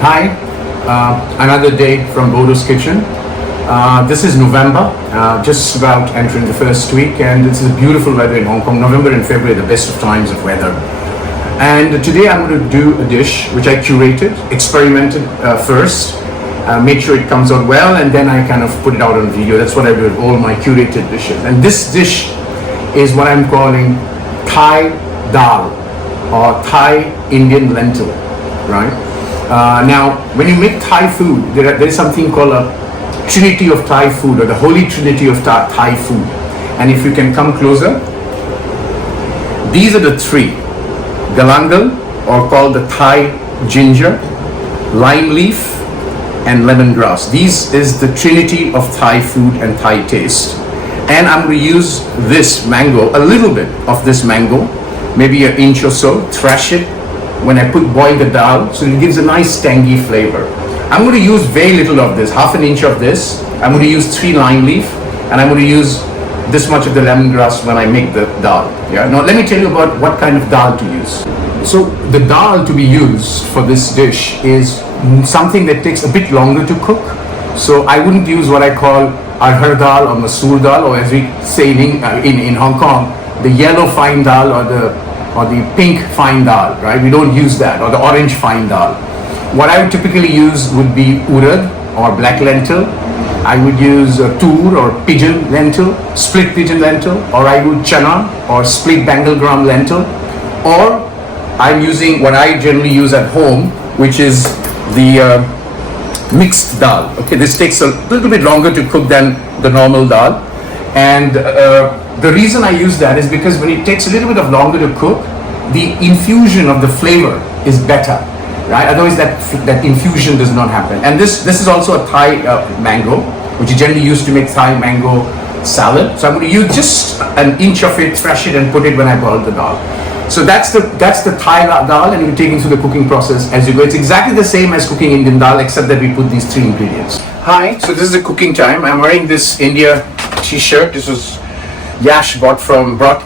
Hi, another day from Bordo's kitchen. This is November, just about entering the first week, and this is beautiful weather in Hong Kong. November and February are the best of times of weather. And today I'm going to do a dish which I curated, experimented first, made sure it comes out well, and then I kind of put it out on video. That's what I do with all my curated dishes. And this dish is what I'm calling Thai dal or Thai Indian lentil, right? Now, when you make Thai food, there is something called a trinity of Thai food, or the holy trinity of Thai food. And if you can come closer, these are the three: galangal, or called the Thai ginger, lime leaf, and lemongrass. This is the trinity of Thai food and Thai taste. And I'm going to use this mango, a little bit of this mango, maybe an inch or so, thrash it when I boil the dal, so it gives a nice tangy flavor. I'm going to use very little of this, half an inch of this. I'm going to use 3 lime leaf, and I'm going to use this much of the lemongrass when I make the dal. Yeah. Now let me tell you about what kind of dal to use. So the dal to be used for this dish is something that takes a bit longer to cook. So I wouldn't use what I call arhar dal or masoor dal, or as we say in Hong Kong, the yellow fine dal or the pink fine dal, right? We don't use that, or the orange fine dal. What I would typically use would be urad or black lentil. I would use tur or pigeon lentil, split pigeon lentil, or I would chana or split bengal gram lentil, or I'm using what I generally use at home, which is the mixed dal. Okay, this takes a little bit longer to cook than the normal dal, and the reason I use that is because when it takes a little bit of longer to cook, the infusion of the flavor is better, right? Otherwise that infusion does not happen. And this is also a Thai mango, which is generally used to make Thai mango salad. So I'm going to use just an inch of it, thrash it, and put it when I boil the dal. So that's the Thai dal, and you take it through the cooking process as you go. It's exactly the same as cooking Indian dal, except that we put these 3 ingredients. Hi, so this is the cooking time. I'm wearing this India t-shirt. This was Yash brought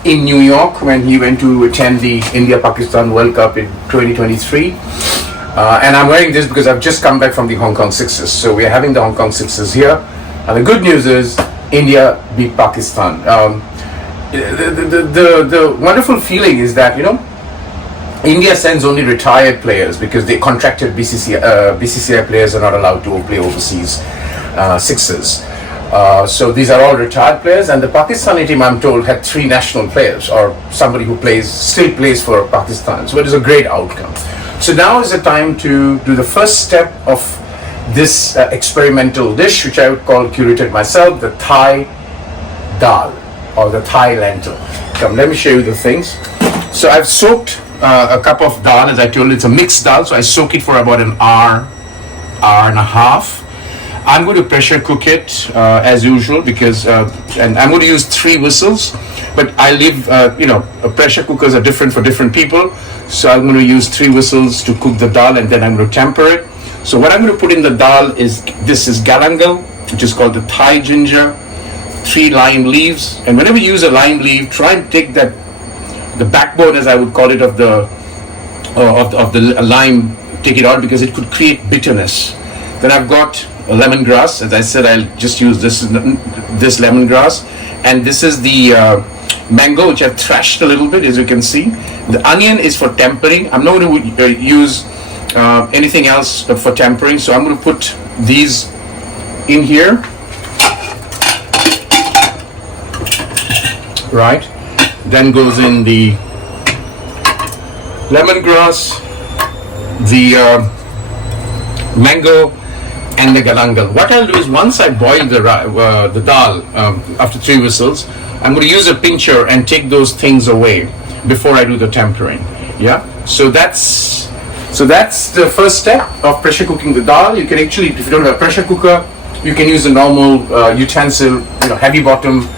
in New York when he went to attend the India-Pakistan World Cup in 2023. And I'm wearing this because I've just come back from the Hong Kong Sixes. So we are having the Hong Kong Sixes here. And the good news is India beat Pakistan. The wonderful feeling is that, India sends only retired players because they contracted BCCI players are not allowed to play overseas Sixes. So these are all retired players, and the Pakistani team, I'm told, had 3 national players, or somebody who still plays for Pakistan. So it is a great outcome. So now is the time to do the first step of this experimental dish, which I would call, curated myself, the Thai dal or the Thai lentil. Come, let me show you the things. So I've soaked a cup of dal. As I told you, it's a mixed dal, so I soak it for about an hour and a half. I'm going to pressure cook it as usual because, and I'm going to use 3 whistles, but I leave, pressure cookers are different for different people. So I'm going to use 3 whistles to cook the dal, and then I'm going to temper it. So what I'm going to put in the dal is, this is galangal, which is called the Thai ginger, 3 lime leaves. And whenever you use a lime leaf, try and take the backbone, as I would call it, of the lime, take it out, because it could create bitterness. Then I've got lemongrass. As I said, I'll just use this lemongrass, and this is the mango, which I've thrashed a little bit, as you can see. The onion is for tempering. I'm not going to use anything else for tempering, so I'm going to put these in here, right? Then goes in the lemongrass, the mango, and the galangal. What I'll do is, once I boil the dal after 3 whistles, I'm going to use a pincher and take those things away before I do the tempering. Yeah. So that's the first step of pressure cooking the dal. You can actually, if you don't have a pressure cooker, you can use a normal utensil, heavy bottom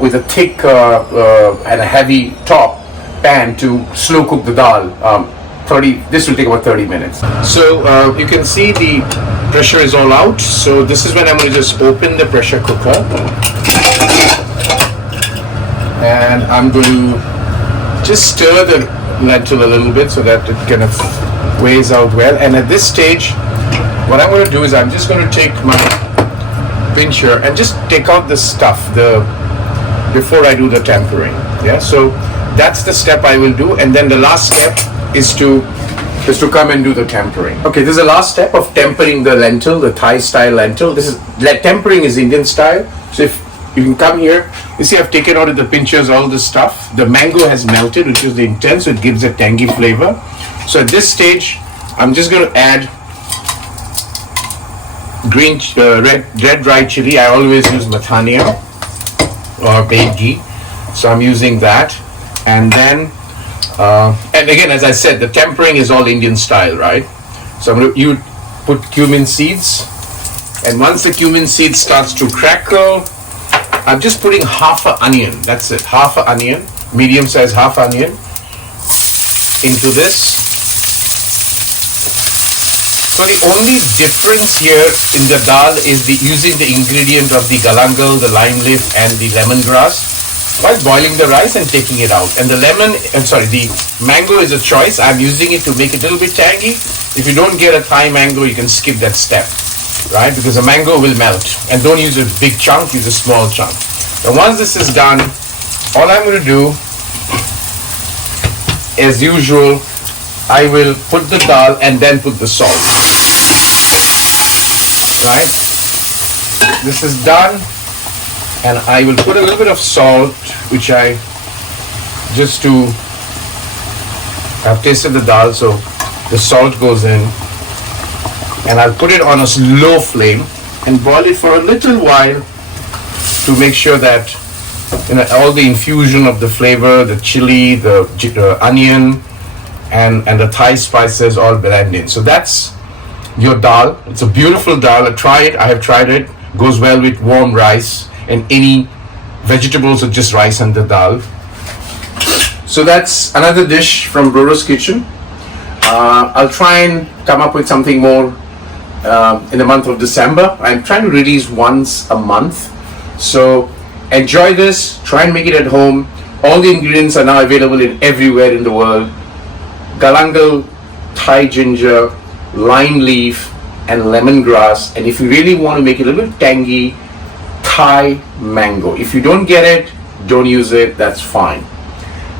with a thick and a heavy top pan to slow cook the dal. This will take about 30 minutes. So you can see the pressure is all out. So this is when I'm going to just open the pressure cooker, and I'm going to just stir the lentil a little bit so that it kind of weighs out well. And at this stage, what I'm going to do is I'm just going to take my pincher and just take out the stuff before I do the tempering. Yeah, so that's the step I will do, and then the last step is to come and do the tempering. Okay, this is the last step of tempering the lentil, the Thai style lentil. Tempering is Indian style. So if you can come here, you see I've taken out of the pinchers all this stuff. The mango has melted, which is the intent, so it gives a tangy flavor. So at this stage, I'm just going to add red dry chili. I always use Mathania or baked ghee, so I'm using that. And then and again, as I said, the tempering is all Indian style, right? So you put cumin seeds, and once the cumin seeds starts to crackle, I'm just putting half an onion. That's it, half an onion, medium size half onion into this. So the only difference here in the dal is using the ingredient of the galangal, the lime leaf, and the lemongrass while boiling the rice and taking it out. And the the mango is a choice. I'm using it to make it a little bit tangy. If you don't get a Thai mango, you can skip that step, right? Because the mango will melt. And don't use a big chunk, use a small chunk. And once this is done, all I'm going to do, as usual, I will put the dal and then put the salt. Right? This is done, and I will put a little bit of salt, which I've tasted the dal, so the salt goes in, and I'll put it on a low flame and boil it for a little while to make sure that all the infusion of the flavor, the chili, the onion, and the Thai spices all blend in. So that's your dal. It's a beautiful dal. I have tried it. Goes well with warm rice and any vegetables or just rice and the dal. So that's another dish from Bordo's kitchen. I'll try and come up with something more in the month of December. I'm trying to release once a month. So enjoy this. Try and make it at home. All the ingredients are now available everywhere in the world. Galangal, Thai ginger, lime leaf, and lemongrass. And if you really want to make it a little bit tangy, Thai mango. If you don't get it, don't use it. That's fine.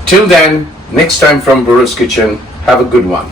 Till then, next time from Bordo's Kitchen, have a good one.